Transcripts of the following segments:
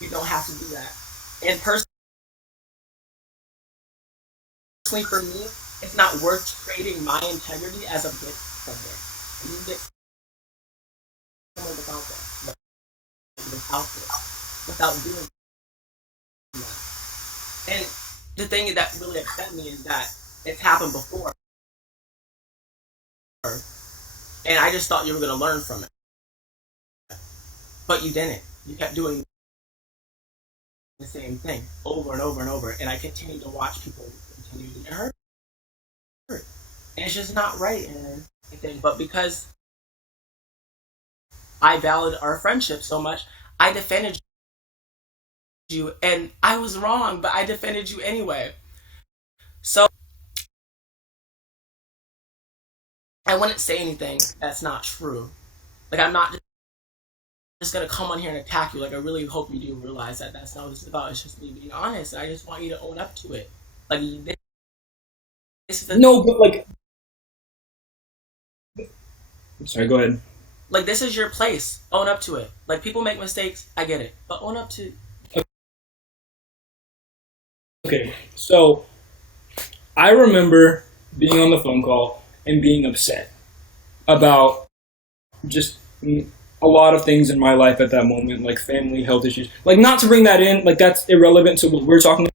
you don't have to do that. And personally for me, it's not worth trading my integrity as a bit somewhere. And you get someone without that, without this, without doing that. And the thing that really upset me is that it's happened before, and I just thought you were going to learn from it, but you didn't. You kept doing the same thing over and over and over, and I continued to watch people continue to get hurt. And it's just not right and everything. But because I valued our friendship so much, I defended you, and I was wrong, but I defended you anyway. So I wouldn't say anything that's not true. Like, I'm not just gonna come on here and attack you. Like, I really hope you do realize that that's not what this is about. It's just me being honest. And I just want you to own up to it. Like, this is the No, but like, sorry, go ahead. like this is your place. Own up to it. Like, people make mistakes. I get it, but own up to. Okay, so I remember being on the phone call and being upset about just a lot of things in my life at that moment, like family, health issues. Like, not to bring that in, like that's irrelevant to what we're talking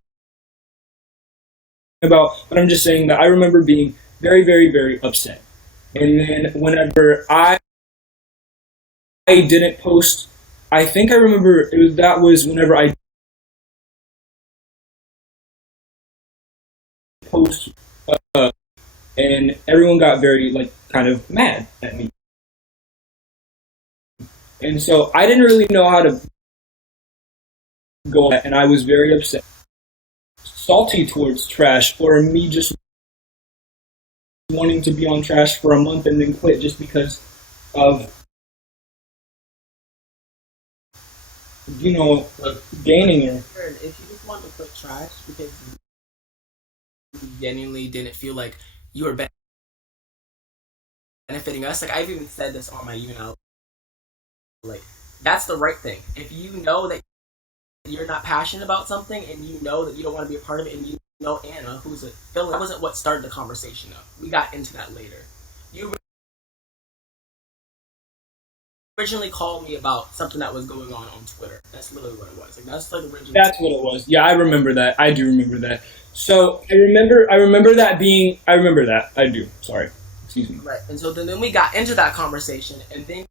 about, but I'm just saying that I remember being very, very, very upset. And then whenever I didn't post, I think I remember that was whenever I post, and everyone got very like kind of mad at me. And so I didn't really know how to go, and I was very upset, salty towards trash, or me just wanting to be on trash for a month and then quit just because of, like gaining it. If you just want to quit trash because you genuinely didn't feel like you were benefiting us, like I've even said this on my YouNow, like that's the right thing. If you know that you're not passionate about something and you know that you don't want to be a part of it, and you know Anna, who's a villain, that wasn't what started the conversation up. We got into that later. You originally called me about something that was going on Twitter. That's literally what it was. Like, that's like originally. That's what it was. Yeah, I remember that. I do remember that. So I remember that being. I remember that. I do. Sorry. Excuse me. Right. And so then we got into that conversation, and then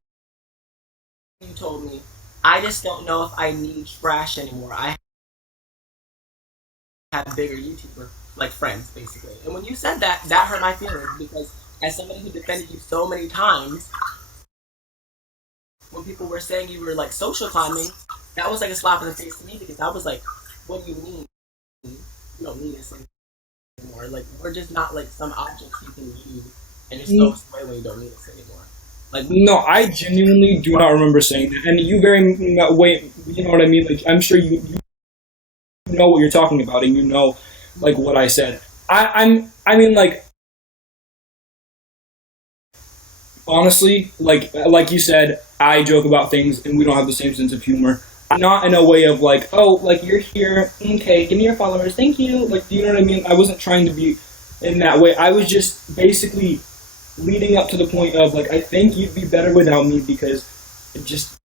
you told me, I just don't know if I need trash anymore. I have bigger YouTuber like friends, basically. And when you said that, that hurt my feelings because as somebody who defended you so many times, when people were saying you were like social climbing, that was like a slap in the face to me because I was like, what do you mean? You don't need this anymore. Like, we're just not like some objects you can use and just throw away when you don't need us anymore. Like, No, I genuinely do not remember saying that. And you very wait. You know what I mean? Like, I'm sure you know what you're talking about, and you know like what I said. I mean, like, honestly, like you said, I joke about things and we don't have the same sense of humor. Not in a way of like, oh, like you're here, okay, give me your followers, thank you. Like, do you know what I mean? I wasn't trying to be in that way. I was just basically leading up to the point of like, I think you'd be better without me because it just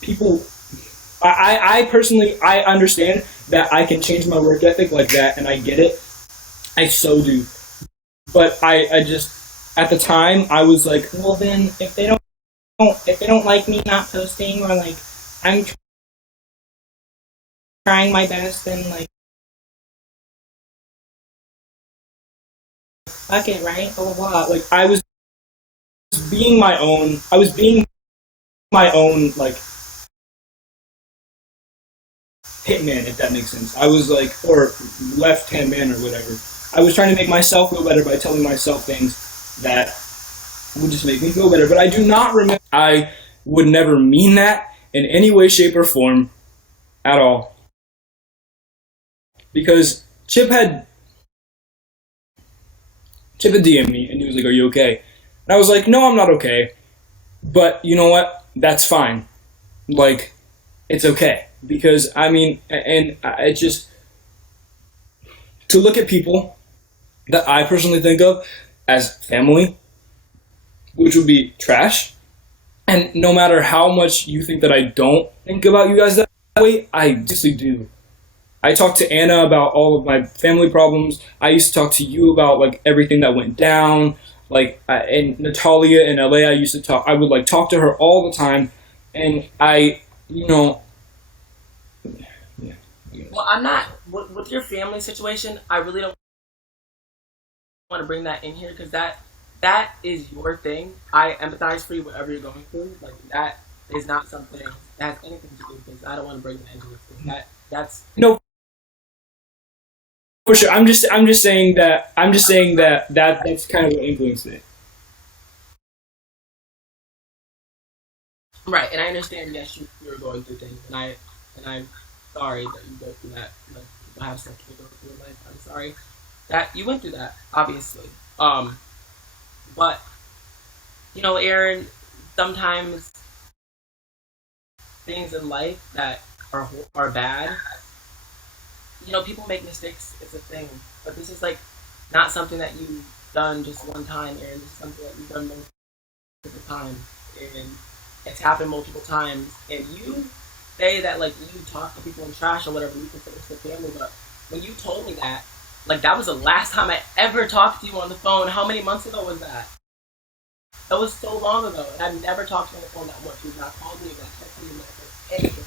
people. I personally I understand that I can change my work ethic like that, and I get it. I so do. But I just at the time I was like, well then if they don't like me not posting, or like I'm trying my best, then like fuck it, right? Blah blah blah. Like I was being my own like hitman, if that makes sense. I was like, or left hand man or whatever. I was trying to make myself feel better by telling myself things that would just make me feel better. But I do not remember. I would never mean that in any way, shape, or form at all. Because Chip had DM'd me and he was like, "Are you okay?" And I was like, "No, I'm not okay. But you know what? That's fine. Like, it's okay. Because, I mean, and I just, to look at people that I personally think of as family, which would be trash, and no matter how much you think that I don't think about you guys that way, I just do. I talked to Anna about all of my family problems. I used to talk to you about like everything that went down. Like, and Natalia in LA, I used to talk. I would like talk to her all the time, and I, you know, yeah. Well, I'm not with your family situation. I really don't want to bring that in here because that is your thing. I empathize for you, whatever you're going through. Like that is not something that has anything to do with things. I don't want to bring that into this. That's No, for sure. I'm just saying that's kind of what influenced it. right. And I understand. Yes, you're going through things, and I'm sorry that you go through that. Like, you have stuff to go through in life. I'm sorry that you went through that. Obviously, but Aaron, sometimes things in life that are bad. People make mistakes. It's a thing, but this is like not something that you've done just one time, Aaron. This is something that you've done multiple times, and it's happened multiple times. And you say that like you talk to people in trash or whatever, you consider it family, but when you told me that, like that was the last time I ever talked to you on the phone. How many months ago was that? That was so long ago, and I've never talked to you on the phone that much. You've not called me, you've not texted me, you've not said anything.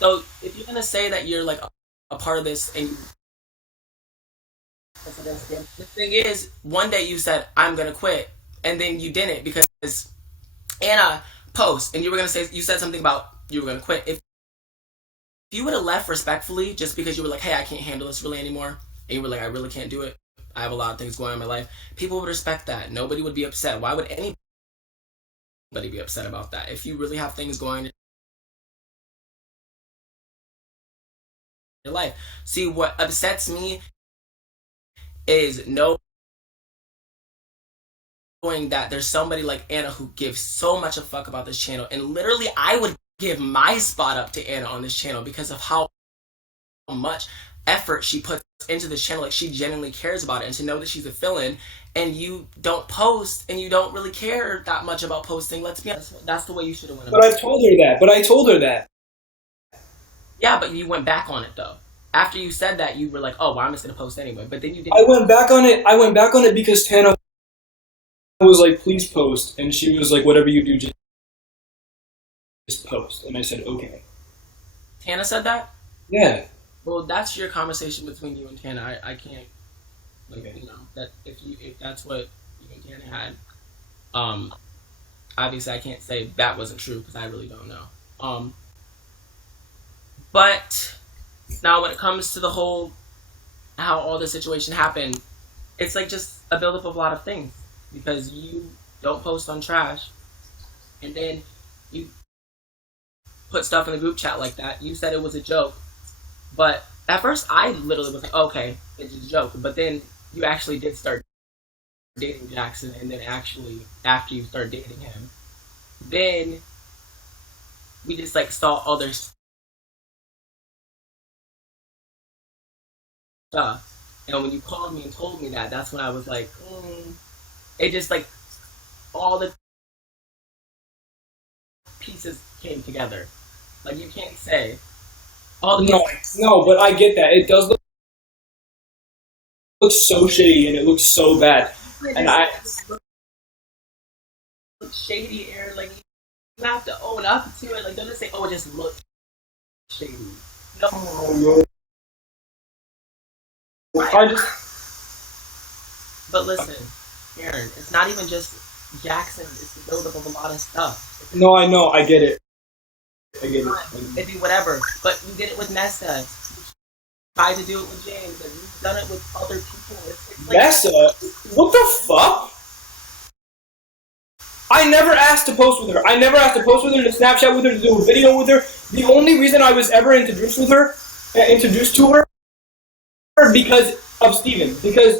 So if you're gonna say that you're like a part of this, and the thing is, one day you said I'm gonna quit, and then you didn't because Anna post, and you said something about you were gonna quit. If you would have left respectfully, just because you were like, hey, I can't handle this really anymore, and you were like, I really can't do it. I have a lot of things going on in my life. People would respect that. Nobody would be upset. Why would anybody be upset about that? If you really have things going on in your life. See, what upsets me is knowing that there's somebody like Anna who gives so much a fuck about this channel. And literally, I would give my spot up to Anna on this channel because of how much effort she puts into this channel. Like, she genuinely cares about it. And to know that she's a fill-in and you don't post and you don't really care that much about posting, let's be honest, that's the way you should have went about But it. I told her that. But I told her that. Yeah, but you went back on it though. After you said that, you were like, "Oh, well, I'm just gonna post anyway." But then you didn't. I went back on it. I went back on it because Tana was like, "Please post," and she was like, "Whatever you do, just post." And I said, "Okay." Tana said that? Yeah. Well, that's your conversation between you and Tana. I can't, like, Okay. that if that's what you and Tana had, obviously I can't say that wasn't true because I really don't know. But now when it comes to the whole how all this situation happened, it's like just a buildup of a lot of things because you don't post on trash, and then you put stuff in the group chat like that. You said it was a joke, but at first I literally was like, okay, it's just a joke. But then you actually did start dating Jackson, and then actually after you started dating him, then we just like saw other stuff. And when you called me and told me that, that's when I was like, it just like all the pieces came together. Like you can't say all the pieces. No, but I get that. It does look so shitty and it looks so bad. And I Look shady, Aaron. Like you have to own up to it. Like don't just say, "Oh, it just looks shady." No. I just But listen, Aaron, it's not even just Jackson. It's the buildup of a lot of stuff. no, I know, I get it. I get it. It'd be whatever. But you did it with Nessa. You tried to do it with James, and you've done it with other people. It's like Nessa? What the fuck? I never asked to post with her. I never asked to post with her, to Snapchat with her, to do a video with her. The only reason I was ever introduced to her, because of Steven. Because